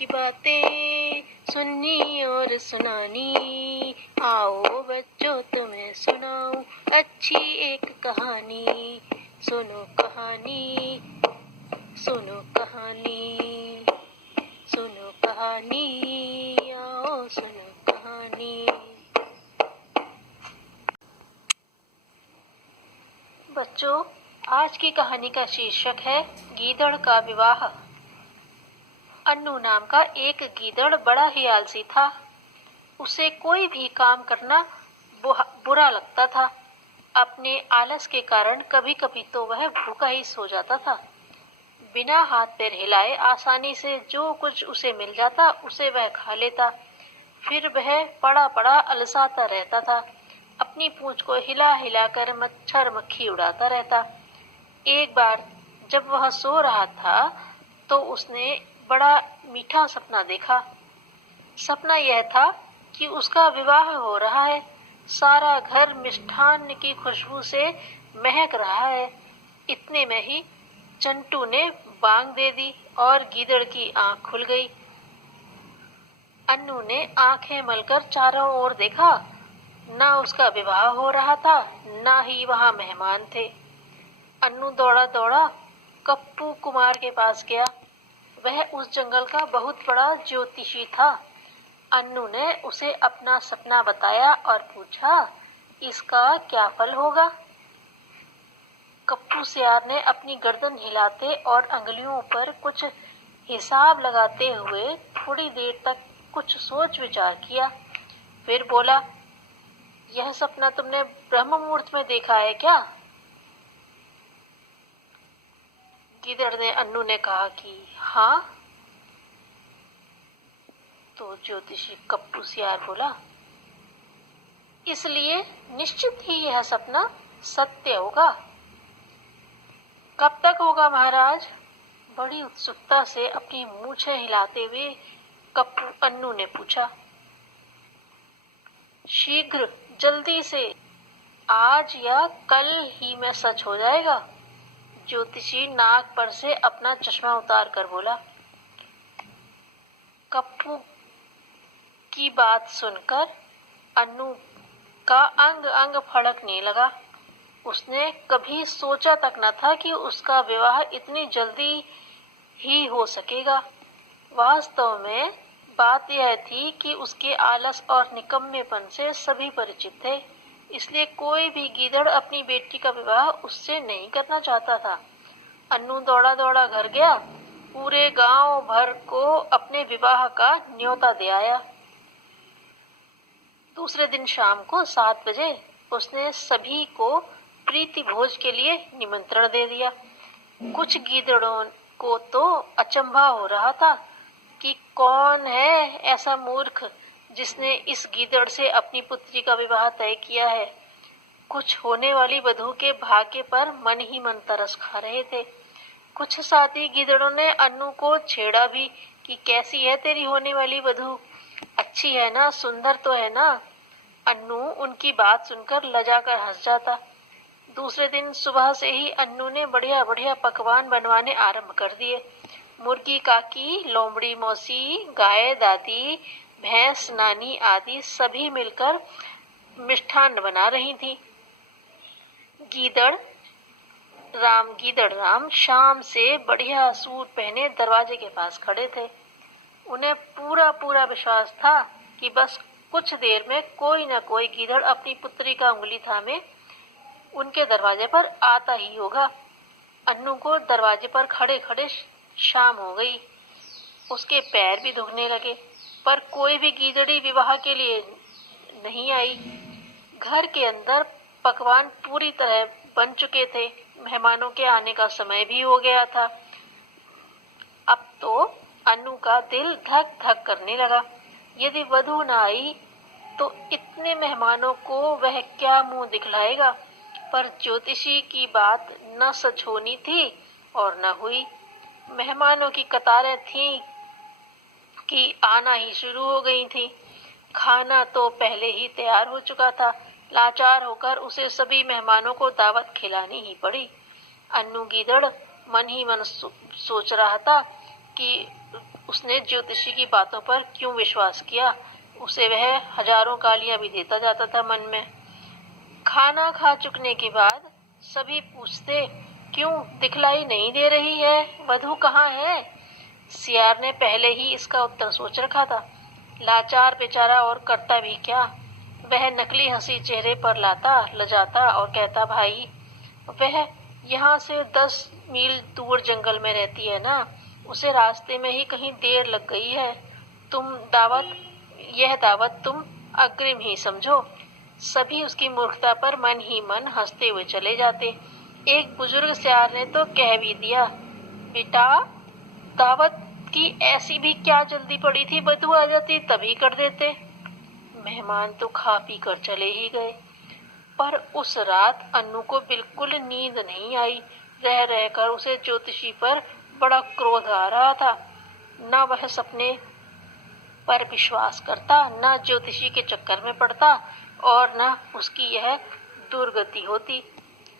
की बातें सुननी और सुनानी। आओ बच्चों तुम्हें सुनाऊं अच्छी एक कहानी। सुनो कहानी, सुनो कहानी, सुनो कहानी, आओ सुनो कहानी। बच्चों, आज की कहानी का शीर्षक है गीदड़ का विवाह। अन्नू नाम का एक गीदड़ बड़ा ही आलसी था। उसे कोई भी काम करना बुरा लगता था। अपने आलस के कारण कभी कभी तो वह भूखा ही सो जाता था। बिना हाथ पैर हिलाए आसानी से जो कुछ उसे मिल जाता उसे वह खा लेता। फिर वह पड़ा पड़ा अलसाता रहता था। अपनी पूंछ को हिला हिलाकर मच्छर मक्खी उड़ाता रहता। एक बार जब वह सो रहा था तो उसने बड़ा मीठा सपना देखा। सपना यह था कि उसका विवाह हो रहा है। सारा घर मिष्ठान्न की खुशबू से महक रहा है। इतने में ही चंटू ने बांग दे दी और गीदड़ की आंख खुल गई। अन्नू ने आंखें मलकर चारों ओर देखा। ना उसका विवाह हो रहा था, ना ही वहां मेहमान थे। अन्नू दौड़ा दौड़ा कप्पू कुमार के पास गया। वह उस जंगल का बहुत बड़ा ज्योतिषी था। अन्नू ने उसे अपना सपना बताया और पूछा, इसका क्या फल होगा? कप्पू सियार ने अपनी गर्दन हिलाते और अंगुलियों पर कुछ हिसाब लगाते हुए थोड़ी देर तक कुछ सोच विचार किया। फिर बोला, यह सपना तुमने ब्रह्म मुहूर्त में देखा है क्या? गीदड़ ने अन्नू ने कहा कि हाँ। तो ज्योतिषी कप्पू सियार बोला, इसलिए निश्चित ही यह सपना सत्य होगा। कब तक होगा महाराज? बड़ी उत्सुकता से अपनी मूछें हिलाते हुए कप्पू अन्नू ने पूछा। शीघ्र, जल्दी से, आज या कल ही में सच हो जाएगा। ज्योतिषी नाक पर से अपना चश्मा उतार कर बोला। कप्पू की बात सुनकर अन्नू का अंग अंग फड़कने लगा। उसने कभी सोचा तक न था कि उसका विवाह इतनी जल्दी ही हो सकेगा। वास्तव में बात यह थी कि उसके आलस और निकम्मेपन से सभी परिचित थे। इसलिए कोई भी गीदड़ अपनी बेटी का विवाह उससे नहीं करना चाहता था। अन्नू दौड़ा दौड़ा घर गया। पूरे गांव भर को अपने विवाह का न्योता दे आया। दूसरे दिन शाम को 7 बजे उसने सभी को प्रीति भोज के लिए निमंत्रण दे दिया। कुछ गीदड़ों को तो अचंभा हो रहा था कि कौन है ऐसा मूर्ख जिसने इस गीदड़ से अपनी पुत्री का विवाह तय किया है। कुछ होने वाली वधू के भाग्य पर मन ही मन तरस खा रहे थे। कुछ साथी गीदड़ों ने अन्नू को छेड़ा भी कि कैसी है तेरी होने वाली वधू, अच्छी है ना, सुंदर तो है ना। अन्नू उनकी बात सुनकर लजाकर हंस जाता। दूसरे दिन सुबह से ही अन्नू ने बढ़िया बढ़िया पकवान बनवाने आरंभ कर दिए। मुर्गी काकी, लोमड़ी मौसी, गाय दादी, भैंस नानी आदि सभी मिलकर मिष्ठान्न बना रही थी। गीदड़ राम शाम से बढ़िया सूट पहने दरवाजे के पास खड़े थे। उन्हें पूरा पूरा विश्वास था कि बस कुछ देर में कोई न कोई गीदड़ अपनी पुत्री का उंगली थामे उनके दरवाजे पर आता ही होगा। अन्नू को दरवाजे पर खड़े खड़े शाम हो गई। उसके पैर भी दुखने लगे, पर कोई भी गीदड़ी विवाह के लिए नहीं आई। घर के अंदर पकवान पूरी तरह बन चुके थे। मेहमानों के आने का समय भी हो गया था। अब तो अन्नू का दिल धक धक करने लगा। यदि वधू न आई तो इतने मेहमानों को वह क्या मुंह दिखलाएगा। पर ज्योतिषी की बात न सच होनी थी और न हुई। मेहमानों की कतारें थीं कि आना ही शुरू हो गई थी। खाना तो पहले ही तैयार हो चुका था। लाचार होकर उसे सभी मेहमानों को दावत खिलानी ही पड़ी। अन्नू गीदड़ मन ही मन सोच रहा था कि उसने ज्योतिषी की बातों पर क्यों विश्वास किया। उसे वह हजारों गालियां भी देता जाता था मन में। खाना खा चुकने के बाद सभी पूछते, क्यों दिखलाई नहीं दे रही है, वधू कहाँ है। सियार ने पहले ही इसका उत्तर सोच रखा था। लाचार बेचारा और करता भी क्या। वह नकली हंसी चेहरे पर लाता, लजाता और कहता, भाई वह यहाँ से 10 मील दूर जंगल में रहती है ना, उसे रास्ते में ही कहीं देर लग गई है। यह दावत तुम अग्रिम ही समझो। सभी उसकी मूर्खता पर मन ही मन हंसते हुए चले जाते। एक बुजुर्ग सियार ने तो कह भी दिया, बेटा दावत की ऐसी भी क्या जल्दी पड़ी थी, बदू आ जाती तभी कर देते। मेहमान तो खा पी कर चले ही गए, पर उस रात अन्नू को बिल्कुल नींद नहीं आई। रह रहकर उसे ज्योतिषी पर बड़ा क्रोध आ रहा था। न वह सपने पर विश्वास करता, न ज्योतिषी के चक्कर में पड़ता और न उसकी यह दुर्गति होती।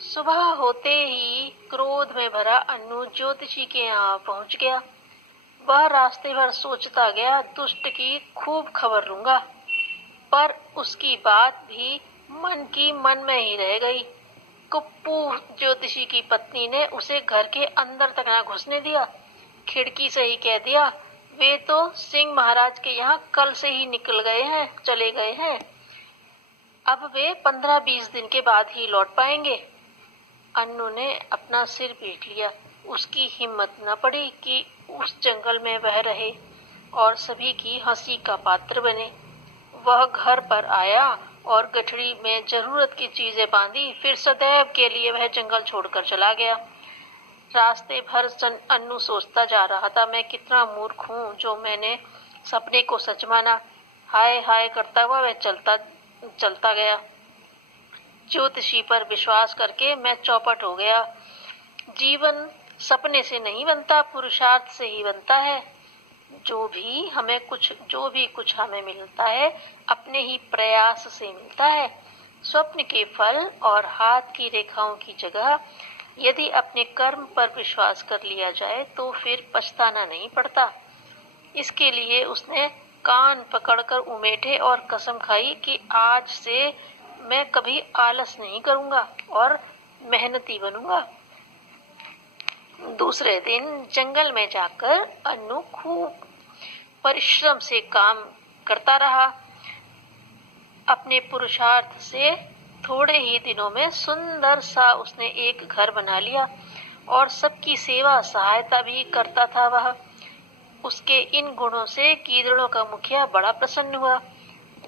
सुबह होते ही क्रोध में भरा अन्नू ज्योतिषी के यहाँ पहुंच गया। वह रास्ते भर सोचता गया, दुष्ट की खूब खबर लूंगा, पर उसकी बात भी मन की मन में ही रह गई। कुप्पू ज्योतिषी की पत्नी ने उसे घर के अंदर तक न घुसने दिया। खिड़की से ही कह दिया, वे तो सिंह महाराज के यहाँ कल से ही चले गए हैं। अब वे 15-20 दिन के बाद ही लौट पाएंगे। अन्नू ने अपना सिर पीट लिया। उसकी हिम्मत न पड़ी कि उस जंगल में वह रहे और सभी की हंसी का पात्र बने। वह घर पर आया और गठरी में जरूरत की चीजें बांधी, फिर सदैव के लिए वह जंगल छोड़कर चला गया। रास्ते भर अन्नू सोचता जा रहा था, मैं कितना मूर्ख हूँ जो मैंने सपने को सच माना। हाय हाय करता हुआ वह चलता गया। ज्योतिषी पर विश्वास करके मैं चौपट हो गया। जीवन सपने से नहीं बनता, पुरुषार्थ से ही बनता है। जो भी कुछ हमें मिलता है अपने ही प्रयास से मिलता है। स्वप्न के फल और हाथ की रेखाओं की जगह यदि अपने कर्म पर विश्वास कर लिया जाए तो फिर पछताना नहीं पड़ता। इसके लिए उसने कान पकड़कर उमेठे और कसम खाई कि आज से मैं कभी आलस नहीं करूंगा और मेहनती बनूंगा। दूसरे दिन जंगल में जाकर अन्नू खूब परिश्रम से काम करता रहा। अपने पुरुषार्थ से थोड़े ही दिनों में सुंदर सा उसने एक घर बना लिया और सबकी सेवा सहायता भी करता था। वह उसके इन गुणों से गीदड़ों का मुखिया बड़ा प्रसन्न हुआ।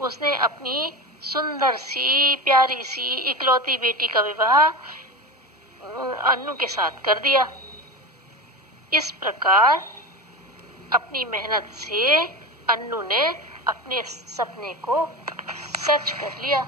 उसने अपनी सुंदर सी प्यारी सी इकलौती बेटी का विवाह अन्नू के साथ कर दिया। इस प्रकार अपनी मेहनत से अन्नू ने अपने सपने को सच कर लिया।